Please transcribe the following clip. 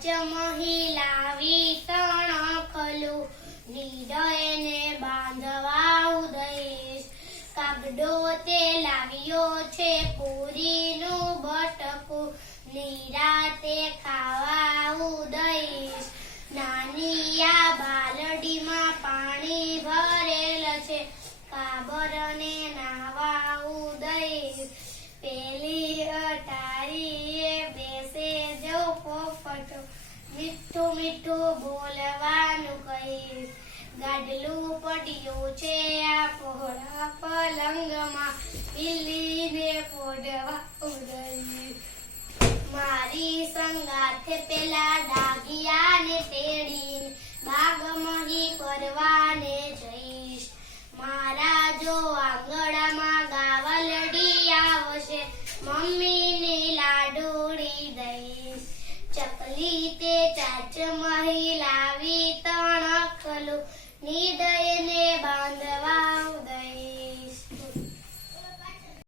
ચાચ મહિલાવી તણખલું નિડયને બાંધવા ઉદઈશ કાગડો તે લાવ્યો છે પૂરીનું બટકું નિરાતે ખાવા ઉદઈશ નાની આ બાલડીમાં પાણી ભરેલ છે કાબરને નાવા ઉદઈશ પેલી અટારીએ બેસે જો પોપટ મીઠું મીઠું બોલવાનું કહીશ ગાડલું પડ્યું છે આ પહોળા પલંગમાં બિલ્લીને પોડવા ઉદઈશ મારી સંગાથે પેલા ડાઘિયાને તેડીને બાગમહી કરવાને જઈશ મારા જો આંગણામાં ગાવલડી આવશે મમ્મીને લાડુડી દઈશ ચકલી તે ચાચ મહિલાવી તણખલું નિડ